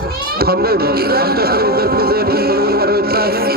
थांबवून आमच्या सर्व विद्यार्थ्यांचं या ठिकाणी मनोबल वाढवायचं आहे.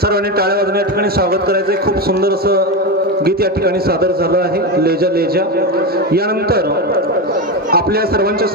सर्वांनी टाळ्या वाजवून या ठिकाणी स्वागत करायचं आहे. खूप सुंदर असं गीत या ठिकाणी सादर झालं आहे, लेजा लेजा. यानंतर आपल्या सर्वांच्या